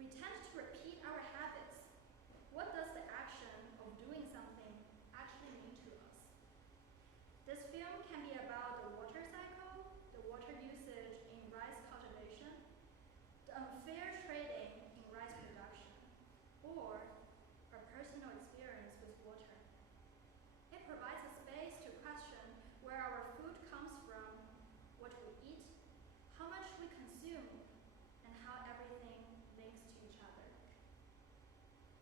We tend to repeat our habits. What does the action of doing something actually mean to us? This film can be about the water cycle, the water usage in rice cultivation, the unfair trading in rice production, or a personal experience with water. It provides a space to question where our food comes from, what we eat, how much we consume, and how everything links to each other.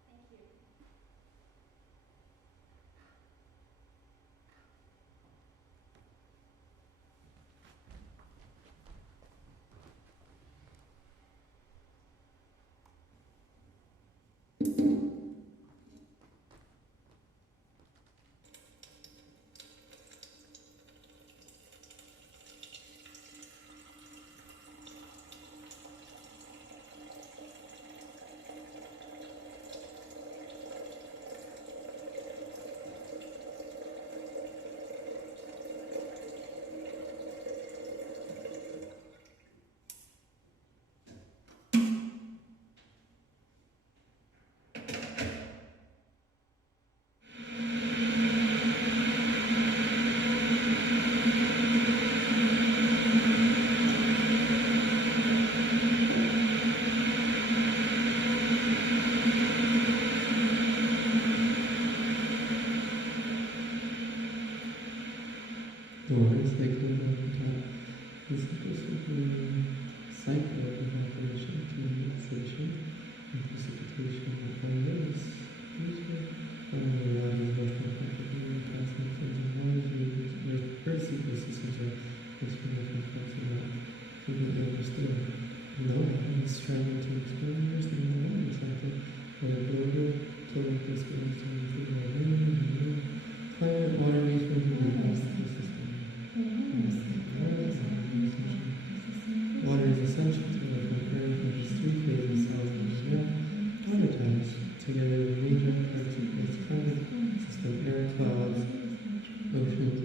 Thank you. The water cycle of Obata is the cycle of evaporation, condensation, and precipitation on rays. The water is left effectively in plasma and water used Earth's ecosystems are extremely complex and not completely understood. No-how is striving to explain understand the water cycle or the global total physical exchange of climate, water, resources, and ecosystem. Water is essential to life on Earth in its three phases: solid, water times, together with major parts of Earth's climate system, air, clouds, oceans,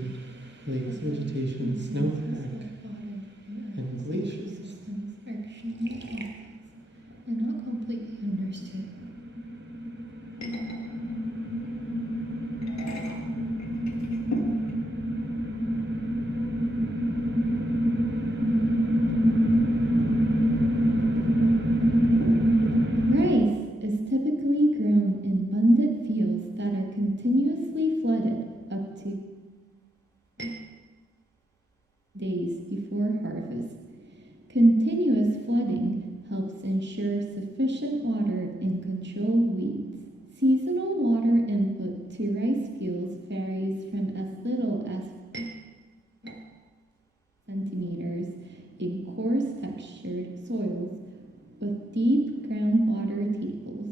lakes, vegetation, snowpack, and glaciers. And not completely understood. Continuously flooded up to days before harvest. Continuous flooding helps ensure sufficient water and control weeds. Seasonal water input to rice fields varies from as little as centimeters in coarse textured soils with deep groundwater tables.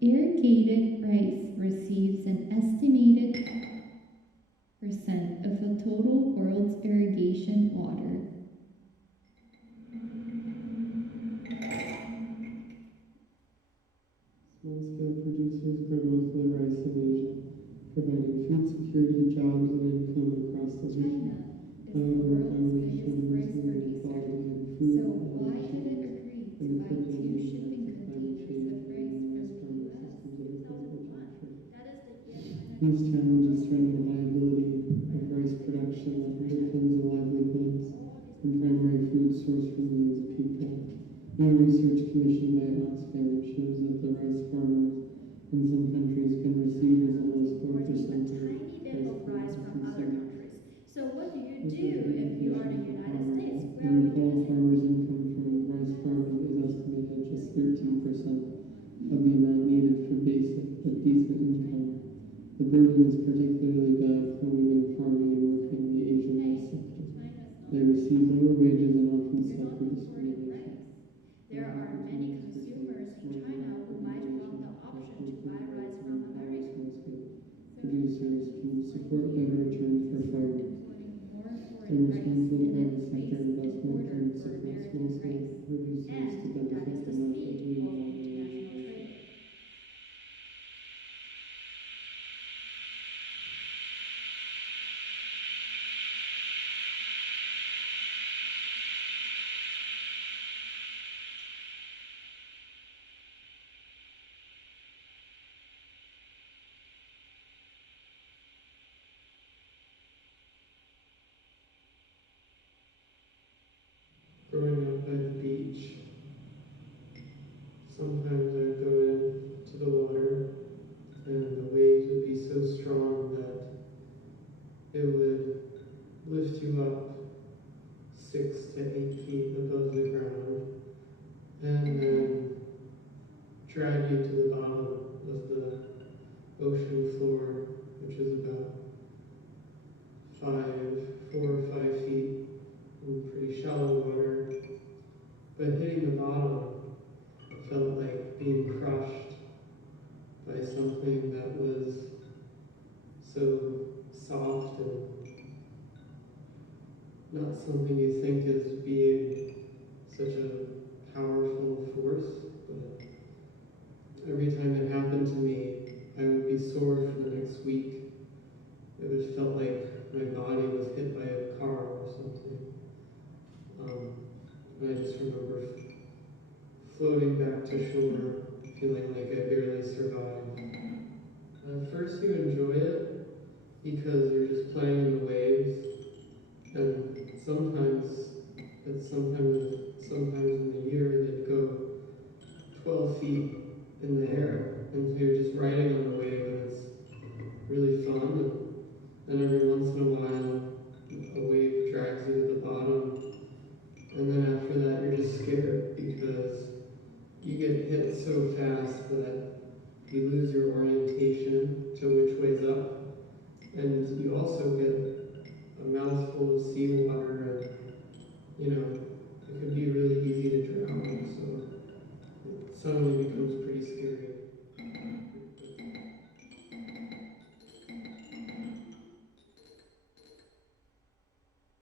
Irrigated rice receives an estimated % of the total world's irrigation water. Small-scale producers grow most of the rice in Asia, providing food security, jobs, and income across the region. However, evolution worsening inequality in food So why did it agree to buy critically 2 the shipping impacts of climate containers change of on rice U.S. from farming the US? systems and agriculture. That is the year China These challenges threaten the viability of rice production that underpins the livelihoods and primary food source for millions of people. New research commissioned by Oxfam shows that the rice farmers in some countries can receive as little as 4% a of tiny bit of rice from other countries. So what do you This do is if you are the for United poverty. States? In Where would Nepal, you visit? farmers' income from rice farming is estimated at just 13% of the amount needed for basic but decent income. The burden is particularly bad for women farming and working in the Asian rice sector. They receive lower wages and often suffer discrimination. There are many consumers in China who might want the option to buy rice from America. Producers can support better returns for farmers. Importing more And foreign rice responsible and private then sector raise in investment order can for support American sometimes I'd go into the water and the waves would be so strong that it would lift you up 6 to 8 feet above the ground and then drag you to the bottom of the ocean floor, which is about 4 or 5 feet in pretty shallow water. But hitting the bottom felt like being crushed by something that was so soft and not something you think is being such a powerful force. But every time it happened to me, I would be sore for the next week. It would felt like my body was hit by a car or something. And I just remember floating back to shore, feeling like I barely survived. At first you enjoy it because you're just playing in the waves, and sometimes in the year they'd go 12 feet in the air, and so you're just riding on the wave, and it's really fun. And every once in a while, a wave drags you to the bottom, and then after that, you're just scared because you get hit so fast that you lose your orientation to which way's up, and you also get a mouthful of seawater, and it could be really easy to drown.